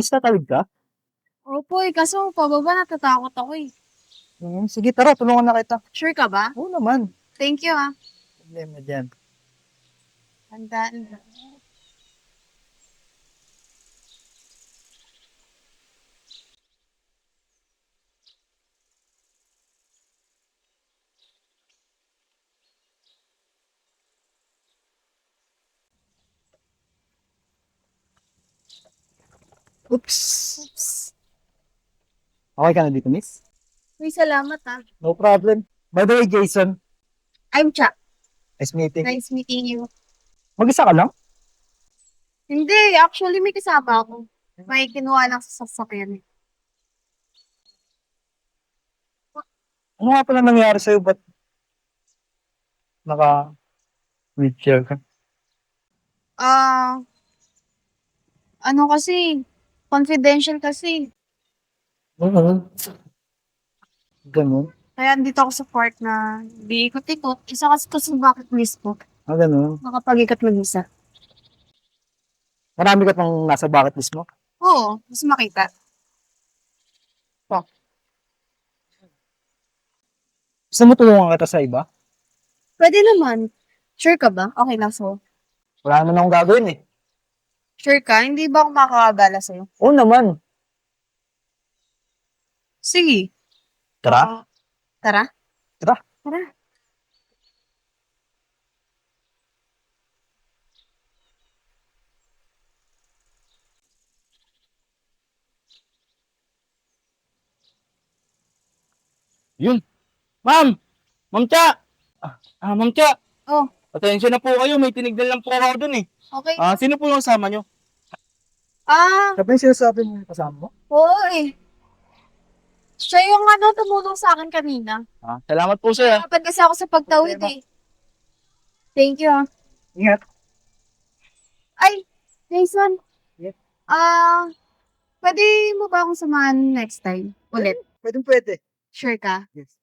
Miss, tatawid ka? Opo kaso pababa natatakot ako eh. Sige, tara, tulungan na kita. Sure ka ba? Oo naman. Thank you Problema dyan. Handaan. Oops. Okay ka na dito, Miss? Uy, salamat No problem. By the way, Jason, I'm Cha. nice meeting. Nice meeting you. Mag-isa ka lang? Hindi, actually may kasama ako. May kinuha lang sa sasakyan. Ano nga pala nangyari sa'yo? Ba't naka-wheelchair ka? Ano kasi, confidential kasi. Oo. Ganun? Kaya andito ako sa park na di ikot-ikot. Isa kasi ito sa bucket list ko. Ganun. Makapag-ikot mag-isa. Marami ka pang nasa bucket list mo? Oo, mas makita. Gusto mo tulungan kita sa iba? Pwede naman. Sure ka ba? Okay lang so. Wala naman akong gagawin eh. Sure ka? Hindi ba ako makakabala sa'yo? Oo naman. Sige. Tara. Tara? Tara. Tara. Yun. Ma'am! Ma'am Cha! Ma'am Cha! Oh. Pasensya na po kayo. May tinignan lang po ako dun eh. Okay. Sino po yung kasama nyo? Siya ba yung sinasabi mo kasama mo? Oo eh. Siya yung tumulong sa akin kanina. Salamat po sir. Kapag kasi ako sa pagtawid eh. Thank you Ingat. Ay, Jason. Yes. Pwede mo ba akong samahan next time? Ulit. Pwede. Sure ka? Yes.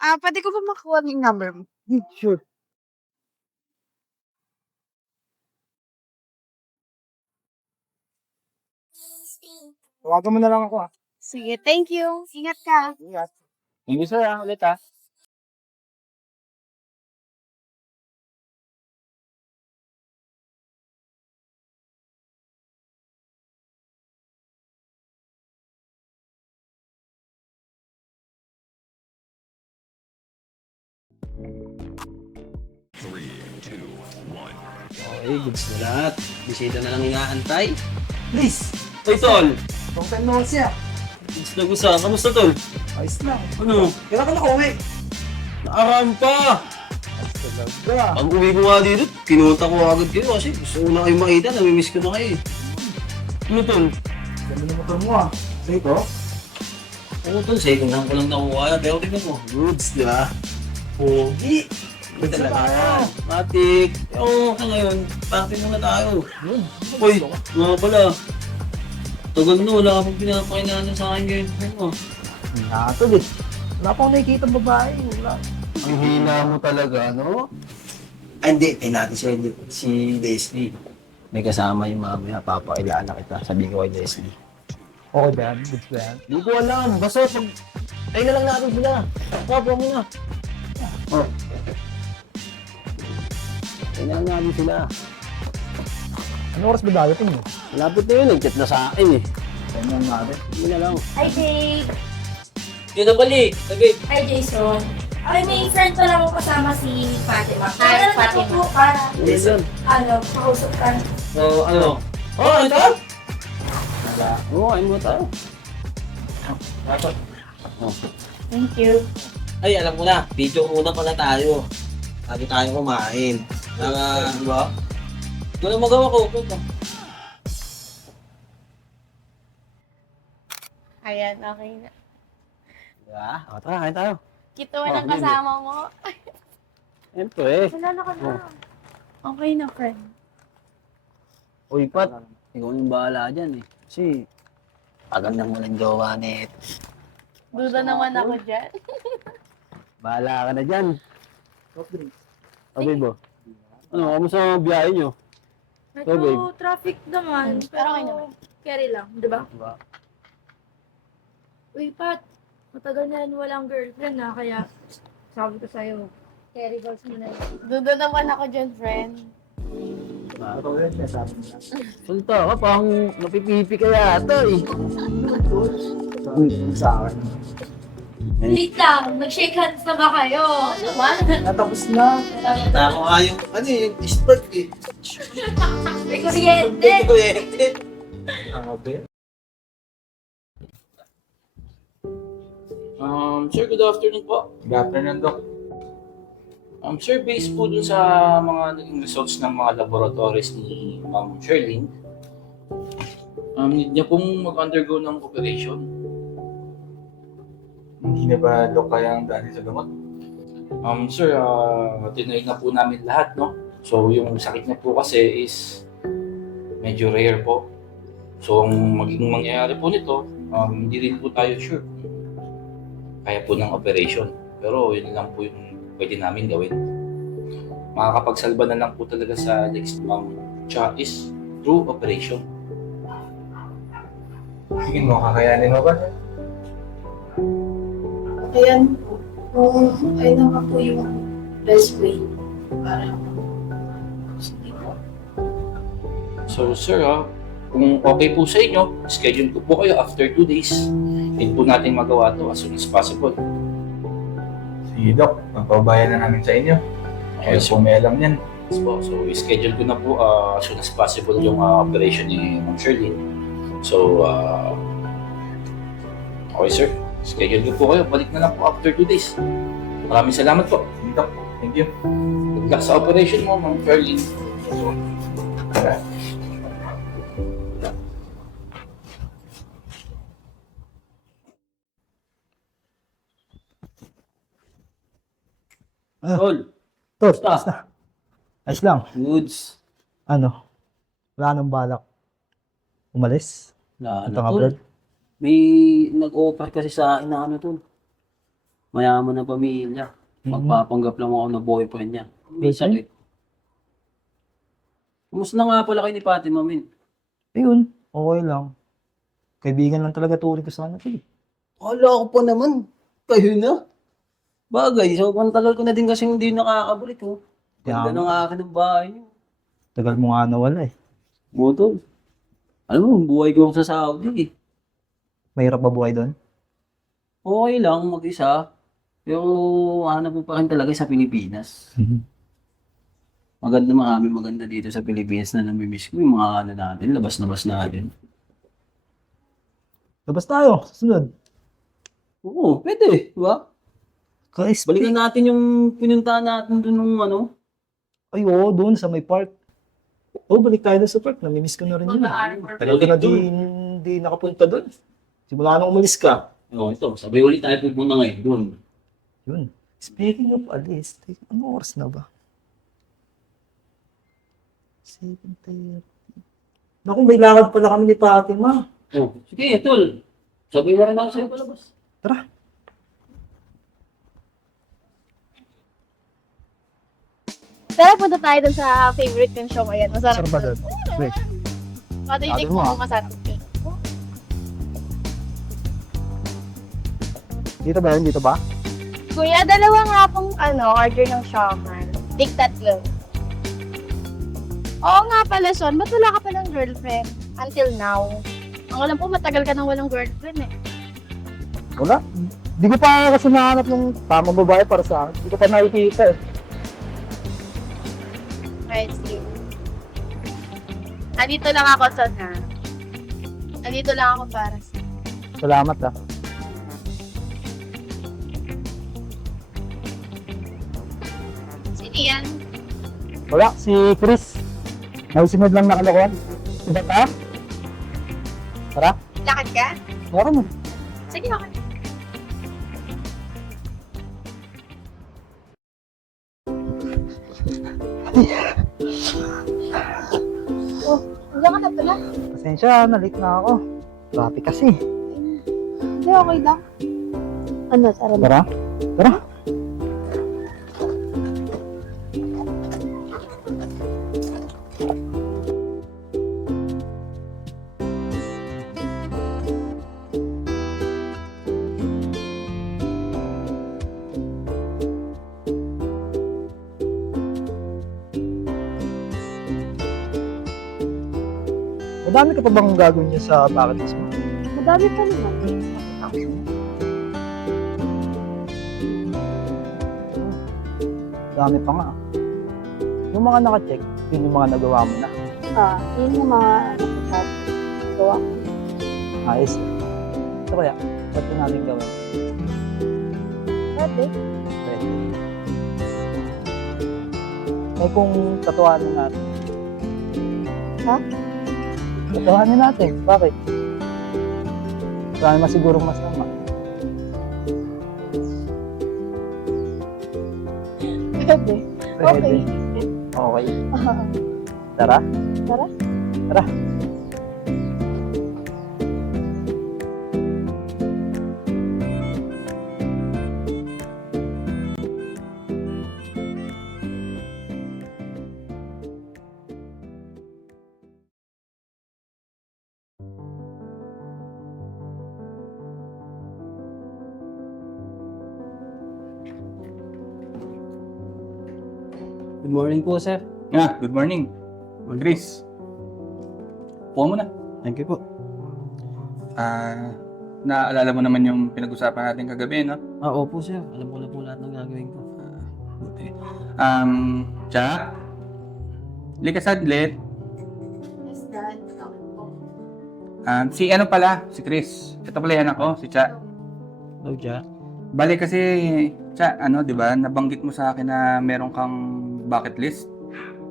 Pwede ko ba makuha yung number mo? Sure. Tawagan mo na lang ako Sige, thank you. Ingat ka. Ingat. Thank you sir ulit Okay, goods na lahat. Bisita na lang inaantay. Please. Hoy, Tol! Long time no siya. Goods na gusa. Kamusta, Tol? Ayos lang. Ano? Kailan ka nakauwi? Nakaraan pa! Talaga. Ang uwi ko nga dito, kinunta ko agad kayo kasi gusto ko na kayo makita. Namimiss ko na kayo. Ano, Tol? Ganda ng motor mo Ito? Ano, Tol? Second hand ko lang nakuha. Pero tingnan mo. Goods, di ba? Pogi! Ito talaga. Matik. Oo, ngayon, party muna tayo. Uy, mga pala. Tagal na, wala ka pang pinapakilala sa akin ngayon. Ano? Nakatod eh. Wala pa akong nakikita babae. Wala. Ang hina mo talaga, no? Ay, hindi. Natin si Leslie. May kasama yung mamaya. Papakilala kita. Sabihin ko kay Leslie. Okay ba yan? Good ba yan? Hindi ko alam. Basta pag... Tayo na lang natin sila. Papa mo na. Oh. Tayo na lang natin sila. Ano oras ba dadating mo? Malapit na yun. Nag-chat na sa akin eh. Tayo na natin. Hindi na lang. Hi, babe. Yun na bali. Sabi. Hi, Jason. Ay, may friend ko lang kasama si Fatima. Hi, Fatima. Po para, Jason. makausap ka. So, ano? Oh, ano to? Oo, ayun mo tayo. Thank you. Ay, alam ko na. Video muna pala tayo. Sabi tayo kumain. Di ba? Ito na magawa ko. Ito. Ayan, okay na. Diba? O, tara, kain tayo. Kito ng kasama mo. Siyempre. Kilala ka na. Okay na, friend. Uy, Pat. Ikaw yung bahala dyan eh. Kasi, pagandang mo ng jowa net. Duda naman ako dyan. Bahala ka na dyan. Sabi ba? Ano, kamusta ang biyahe nyo? Medyo traffic naman. Pero okay naman. Carry lang, di ba? Diba? Uy, Pat, matagal na yan walang girlfriend na, kaya sabi ko sa'yo, carry girls mo na yun. Dudo naman ako dyan, friend. Ito rin, sabi niya. Sulta ka, parang napipipi ka yata eh. Sa akin. Wait lang, mag-shake hands na ba kayo? Naman? Natapos na. Tama nga yung, yung spark eh. May kuryente! Ang obe. Sir, good afternoon po. Good afternoon, Doc. Sir, based po dun sa mga naging results ng mga laboratories ni Ma'am Sherlyn, need niya pong mag-undergo ng operation. Hindi na ba, Doc, kayang dali sa gamot? Sir, tinry na po namin lahat, no? So, yung sakit niya po kasi is medyo rare po. So, ang magiging mangyayari po nito, hindi rin po tayo sure kung kaya po ng operation. Pero yun lang po yung pwede namin gawin. Makakapagsalba na lang po talaga sa next month tsaka is through operation. Sige mo, kakayanin mo ba? Ayan po. Ayun naman po yung best way para sige po. So sir, kung okay po sa inyo, schedule ko po kayo after 2 days. Need po natin magawa to as soon as possible. Sige, Doc. Magpabayan na namin sa inyo. Okay, Kaya po may alam yan. So, schedule ko na po as soon as possible yung operation ni Ma'am Sherlyn. So, okay sir, schedule ko po kayo. Balik na lang po after 2 days. Maraming salamat po. Sige, Doc. Thank you. Good luck sa operation mo, Ma'am Sherlyn. Tol, Tor, Basta. basta. Ayos lang. goods. Ano? Wala nang balak. Umalis? Wala Ito na, nga, tol. Brad. May nag-offer kasi sa akin na ano, tol. Mayaman na pamilya. Magpapanggap lang ako na boyfriend niya. May Boyfriend? sakit. Kumusta na nga pala kayo ni Fatima, min? Ayun, okay lang. Kaibigan lang talaga tuloy ko sa kanya. Wala ko pa naman. Kayo na. Bagay, so pantagal ko na din kasi hindi nakakabalik, oh. Ganda Yeah. ng akin ng bahay niyo. Tagal mo nga nawala eh. Oo, tol. Alam mo, buhay ko sa Saudi, eh. Mahirap ba buhay doon? Okay lang, mag-isa. Pero hanap mo pa rin talaga sa Pilipinas. Maganda dito sa Pilipinas na namimiss ko yung mga ano natin, labas natin. Labas tayo, susunod. Oo, pwede, di ba? Guys, Balikan natin yung pinuntahan natin dun nung ano. Ay, oo, doon sa may park. Oo, balik tayo doon sa park. Namimiss ko na rin yun. Tagal ko na di nakapunta doon. Simula nung umalis ka. Oo, ito, sabay ulit tayo pupunta ngayon dun. Yun. Speaking of alis, ano oras na ba? 7:30. Naku, may lakad pala kami ni Fatima. Oh, sige, tol. Sabay na rin ako sa'yo palabas. Tara. Tara, punta tayo dun sa favorite kong show ngayon. Masarap Sarap ba doon? Wait. Patitik Sabi mo, mo ah. masarap yun. Dito ba yun? Dito ba? Kuya, dalawa nga pong order ng shawarma. Tig tatlo. Oo nga pala, Son. Ba't wala ka pa ng girlfriend? Until now. Ang alam po, matagal ka nang walang girlfriend eh. Wala. Di ko pa kasi nahanap ng tamang babae para sa akin. Di ko pa nakikita eh. I see. Nandito lang ako, Son, ha? Nandito lang ako para sa... Salamat ah. Sino yan? Wala, si Chris. Nausunod lang na kalokohan. Diba ka? Tara. Lakad ka? Meron mo. Sige, okay. Oh, hanggang ka na pala. Pasensya, nalik na ako. Traffic kasi. Hindi, okay lang. Ano, tara na. Tara. Tara. Madami ka pa bang gagawin niya sa bucket list mo? Madami pa naman. Dami pa nga. Yung mga naka-check, yun yung mga nagawa mo na. Yun yung mga nakasabi. Gawa ko. Ayos. Ito kaya, ba't yun namin gawin? Pwede. Pwede. Eh kung tatuanin natin. Ha? Tatuanin natin. Bakit? Wala naman sigurong masama. Pwede. Pwede. Okay. Tara. Tara. Tara. Good morning po, sir. Good morning. Chris. Puha mo na. Thank you po. Naalala mo naman yung pinag-usapan natin kagabi, no? Opo, sir. Alam ko na po lahat ng gagawin ko. Buti. Tsa? Likas saglit. Yes, Dad. Ako po. Si ano pala? Si Chris. Ito pala yan ako, si Tsa. Hello, Jack. Bale kasi, Tsa, ano, di ba? Nabanggit mo sa akin na meron kang bucket list.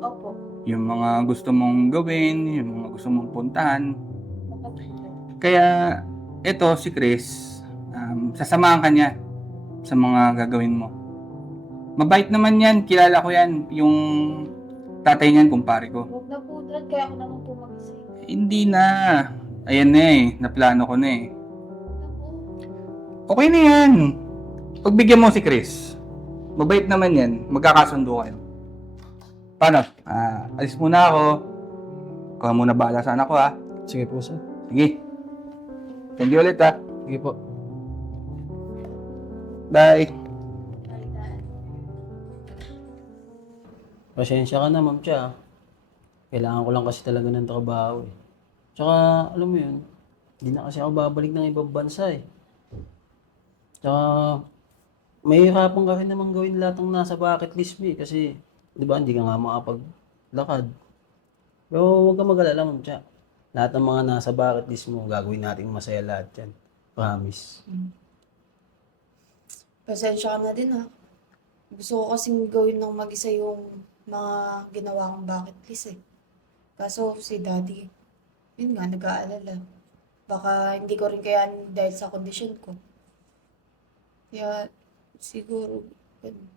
Opo. Yung mga gusto mong gawin, yung mga gusto mong puntahan. Kaya, ito si Chris, sasamahan ka niya sa mga gagawin mo. Mabait naman yan, kilala ko yan. Yung tatay niyan, kumpare ko. Huwag na po, Dad. Kaya ako naman po mag-isa. Hindi na. Ayan na eh, naplano ko na eh. Okay na yan. Pagbigyan mo si Chris, mabait naman yan, magkakasundo kayo. Paano? Alis muna ako. Ikaw muna bahala sa anak ko ha. Sige po, sir. Sige. Thank you ulit ha. Sige po. Bye. Bye, Dad. Pasensya ka na, Ma'am Cha. Kailangan ko lang kasi talaga ng trabaho eh. Tsaka, alam mo yun, hindi na kasi ako babalik ng ibang bansa eh. Tsaka, mahihirapan ka rin naman gawin lahat ng nasa bucket list mo eh. Kasi, di ba, hindi ka nga makapaglakad. Pero huwag ka mag-alala, Ma'am Cha. Lahat ng mga nasa bucket list mo, gagawin natin masaya lahat yan. Promise. Pasensya ka na din, ha. Gusto ko kasing gawin ng mag-isa yung mga ginawa kong bucket list, eh. Kaso si Daddy, yun nga, nag-aalala. Baka hindi ko rin kayanin dahil sa kondisyon ko. Kaya, siguro, ganun.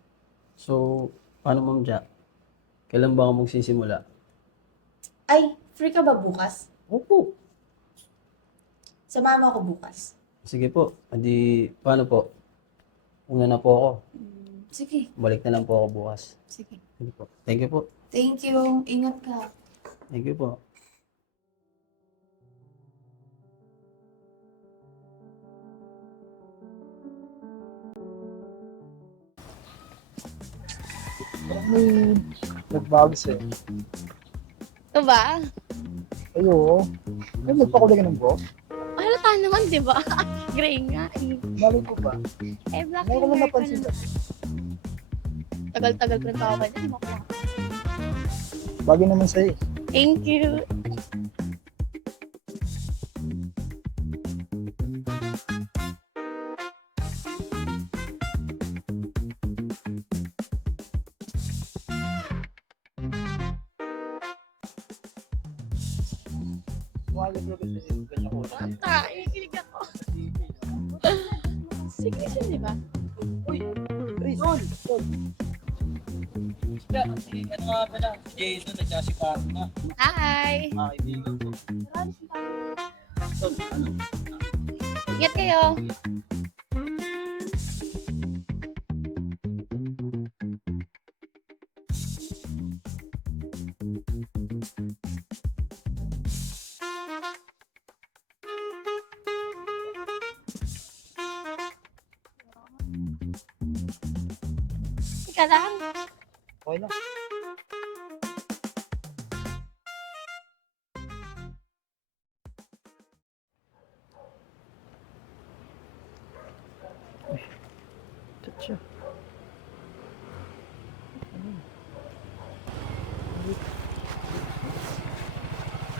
So, paano, Ma'am Cha? Kailan ba ako magsisimula? Ay, free ka ba bukas? Opo. Samahan mo ako bukas. Sige po. Adi, paano po? Una na po ako. Sige, Balik na lang po ako bukas. sige. Sige po. Thank you po. Thank you. Ingat ka. Thank you po. May nagbago sa'yo. Ito ba? Ayo. Ay, magpakulay ka ng buhok. Halata naman, di ba? Gray nga eh. Malay ko ba? Eh, black May ko and lang white ka napansin. na. Tagal-tagal ko rin tawag dyan. Bagay naman sa'yo. Thank you. Wala ko kasi yung ganyan ko. Bata, ikilig ako. Si Christian, di ba? Chris, Ano nga pala? Si Jason at si Karma. Hi! Mga kaibigan ko. Ingat kayo. Ika lang. okay lang.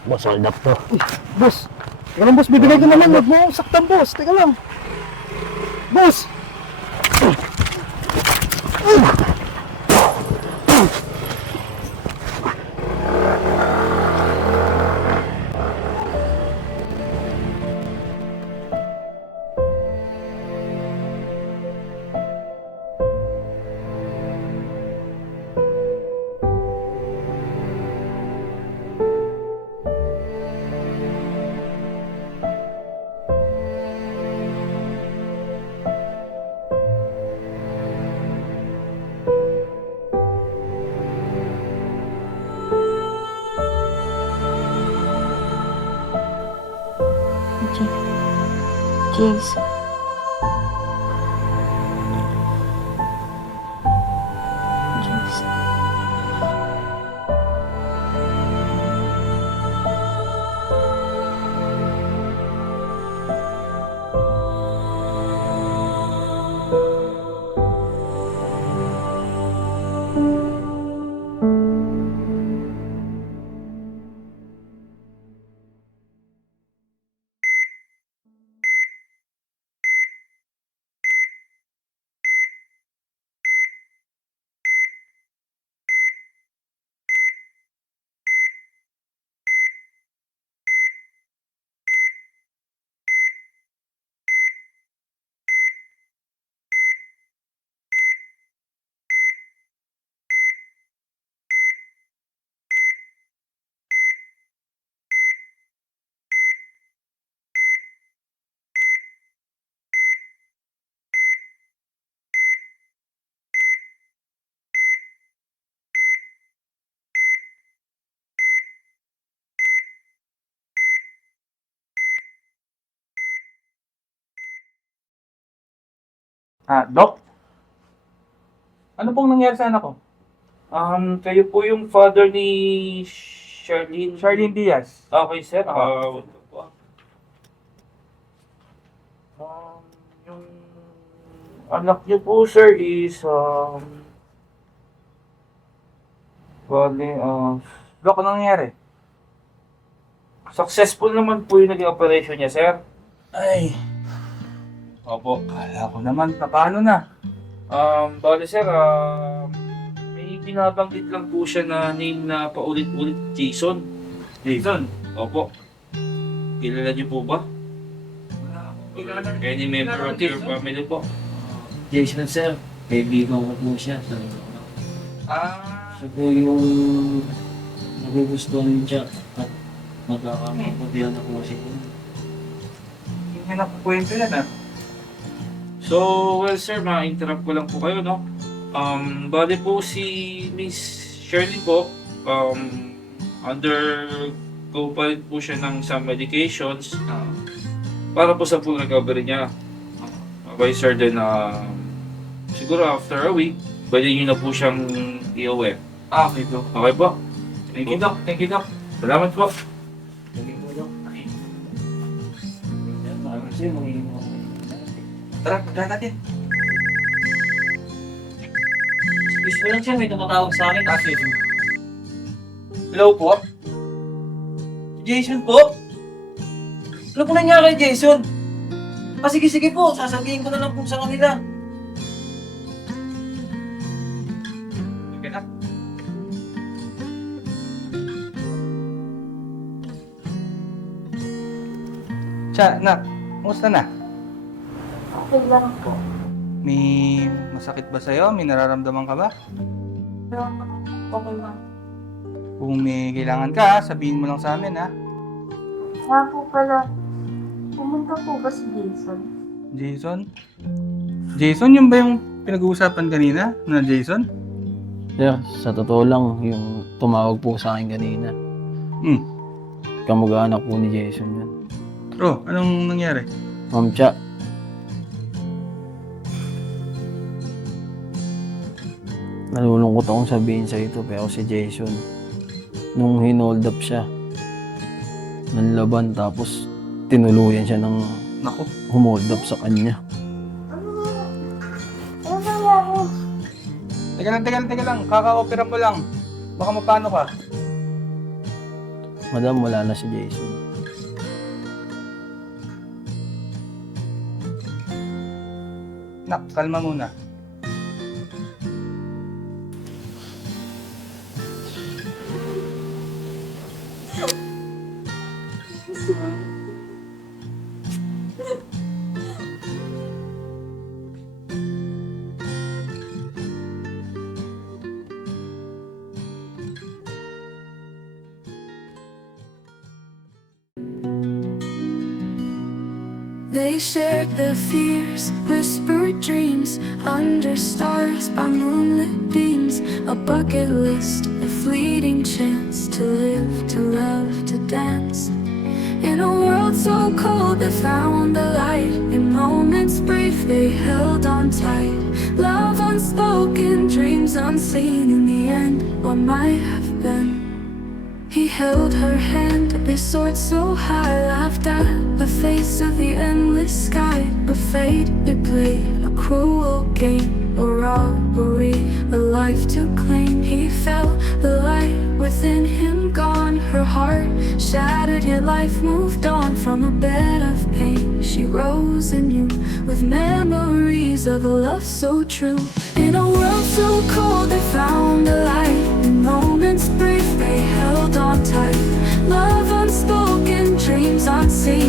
Boss, hold up to. Boss! Teka lang, boss. Bibigay ko naman. Huwag mo akong saktan, boss. Teka lang. Boss! Jace. Jace. Doc? Ano pong nangyari sa anak ko? Kayo po yung father ni Charlene. Charlene Diaz. Okay, sir. Oo. Yung anak niyo po, sir, is, bali, Doc, ano nangyari? successful naman po yung naging operation niya, sir. Ay. Opo, kala ko naman. Paano na? Bali, sir, may binabanggit lang po siya na name na paulit-ulit, Jason. Jason. Opo. Kilala niyo po ba? Any member of your family po? Jason, sir. Kaibigan ko po siya. Siya po yung nagugustuhan niya at magkakamapagyan na po siya. Yung nakukwento yan, So, well, sir, ma-interrupt ko lang po kayo, no? Bali po si Miss Shirley po, undergo pa rin po siya ng some medications para po sa full recovery niya. Okay, sir, then, siguro after a week, pwede nyo na po siyang i-uwi. Okay, Doc. Okay po? Thank you, Doc. Thank you, Doc. Salamat po. Lagi po, Dok. Kasi mga Tara, punta natin. excuse mo lang siya, may tumatawag sa akin. Sige. Hello po? Jason po? Ano po nangyari, Jason? Sige po, sasabihin ko na lang po sa kanila. Okay na. Cha, nak, kumusta na? Okay lang po. May masakit ba sa'yo? May nararamdaman ka ba? Pero okay lang. Kung may kailangan ka, sabihin mo lang sa amin, ha? Nga po pala, pumunta po ba si Jason? Jason? Jason, yun ba yung pinag-uusapan kanina na Jason? Sir, sa totoo lang, yung tumawag po sa akin kanina. Kamag-anak po ni Jason yun. Bro, anong nangyari? Ma'am Cha, nalulungkot akong sabihin sa ito pero si Jason, nung hinold up siya, nanlaban tapos tinuluyan siya ng Naku, humold up sa kanya. Ano nangyari? teka lang. Kaka-opera mo lang. Baka mapano ka. Madam, wala na si Jason. Nak, kalma muna. They shared their fears, whispered dreams, under stars by moonlit beams. A bucket list, a fleeting chance to live, to love, to dance. In a world so cold, they found the light. In moments brief, they held on tight. Love unspoken, dreams unseen. In the end, what might have been. He held her hand, they soared so high, laughed at the face of the endless sky. But fate, it played a cruel game, a robbery, a life to claim. He felt the light within him gone, her heart shattered, yet life moved on. From a bed of pain, she rose anew, with memories of a love so true. In a world so cold, they found a light. In moments brief, they held on tight. Love unspoken, dreams unseen.